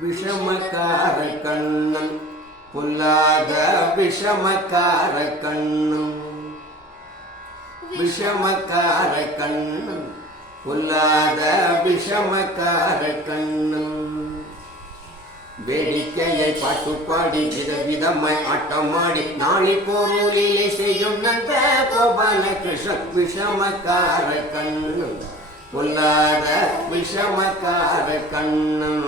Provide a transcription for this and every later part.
விஷமக்கார கண்ணன் பொல்லாத விஷமக்கார கண்ணன் விஷமக்கார கண்ணன் பொல்லாத விஷமக்கார கண்ணன் வேடிக்கையை பாட்டு பாடி விதவிதமாய் ஆட்டமாடி நாளை போரூரிலே செய்யும் நந்த கோபால கிருஷ்ணன் விஷமக்கார கண்ணன் பொல்லாத விஷமக்கார கண்ணன்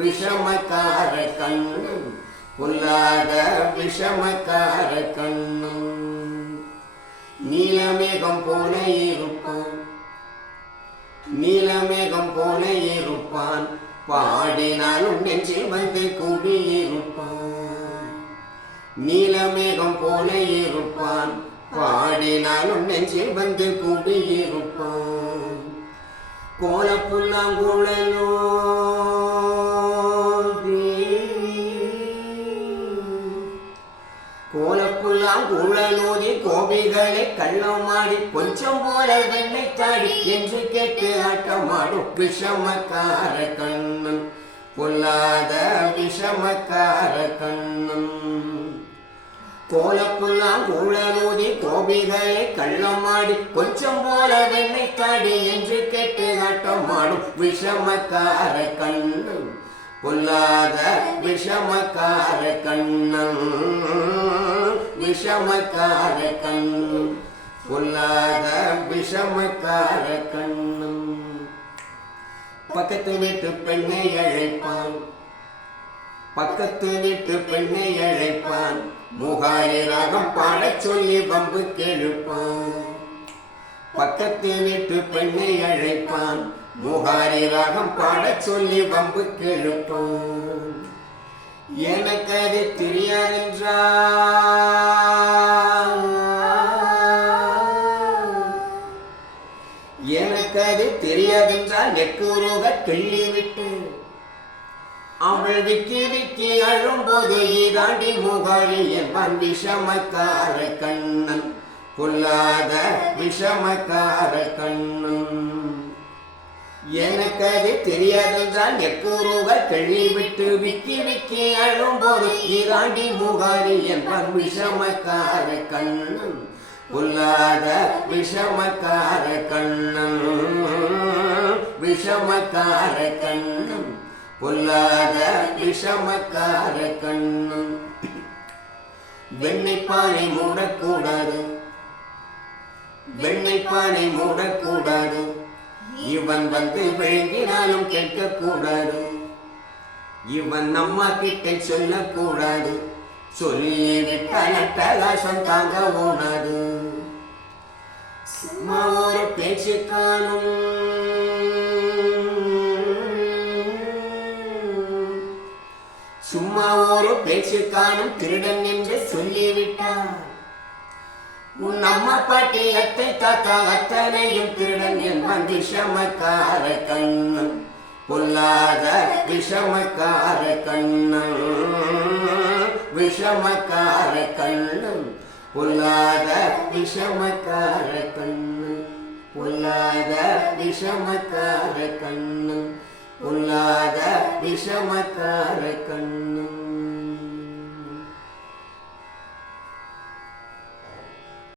விஷமக்கார கண்ணன் பொல்லாத விஷமக்கார கண்ணன் நீலமேகம் போல இருப்பான் நீலமேகம் போல இருப்பான் பாடினாலும் நெஞ்சில் வந்து கூடியிருப்பான் நீலமேகம் போல இருப்பான் பாடினாலும் நெஞ்சில் வந்து கூடியிருப்பான் கோலப்புல்லாங்குழலோ கோலப்புல்லாங்குழலோதி கோபிகளை கள்ளமாடி கொஞ்சம் போல வெண்ணை தாடி என்று கேட்டு ஆட்டமாடும் விஷமக்கார கண்ணன் பொல்லாத விஷமக்கார கண்ணன் கோலப்புல்லாங்குழலோதி கோபிகளை கள்ளமாடி கொஞ்சம் போல வெண்ணை தாடி என்று கேட்டு ஆட்டமாடும் விஷமக்கார கண்ணன் பொல்லாத விஷமக்கார கண்ணன் விஷமக்கார கண்ணன் பொல்லாத விஷமக்கார கண்ணன் பக்கத்து வீட்டு பெண்ணை அழைப்பான் பக்கத்து வீட்டு பெண்ணை அழைப்பான் முகாரி ராகம் பாடச் சொல்லி வம்பு கெழுப்பான் பக்கத்து வீட்டு பெண்ணை அழைப்பான் முகாரி ராகம் பாடச் சொல்லி வம்பு கெழுப்பான் எனக்கு அது தெரியாதென்றால் எனக்கு அது தெரியாதென்றால் நெக்குருக கிள்ளிவிட்டு அவள் விக்கி விக்கி அழும்போது ஈதாண்டி முகாரி என்பான் விஷமக்கார கண்ணன் பொல்லாத விஷமக்கார கண்ணன் எனக்கு அது தெரியாதென்றால் நெக்குருக கிள்ளிவிட்டு விக்கி விக்கி அழும்போது ஈதாண்டி முகாரி என்பான் விஷமக்கார கண்ணன் பொல்லாத விஷமக்கார கண்ணன் விஷமக்கார கண்ணன் பொல்லாத விஷமக்கார கண்ணன் வெண்ணெய்ப்பானை மூடக்கூடாது வெண்ணெய்ப்பானை மூடக்கூடாது இவன் வந்து விழுங்கினாலும் கேட்கக்கூடாது இவன் அம்மா கிட்ட சொல்லக்கூடாது சொல்லிவிட்டால் அட்டகாசம் தாங்க ஓடாது சும்மா ஒரு பேச்சு காணும் சும்மா ஒரு பேச்சு காணும் திருடன் என்று சொல்லிவிட்டார் உன் அம்மா பாட்டி அத்தை தாத்தா அத்தனையும் திருடன் என்பான் விஷமக்கார கண்ணன் பொல்லாத விஷமக்கார கண்ணன் விஷமக்கார கண்ணன் பொல்லாத விஷமக்கார கண்ணன் பொல்லாத விஷமக்கார கண்ணன் பொல்லாத விஷமக்கார கண்ணன்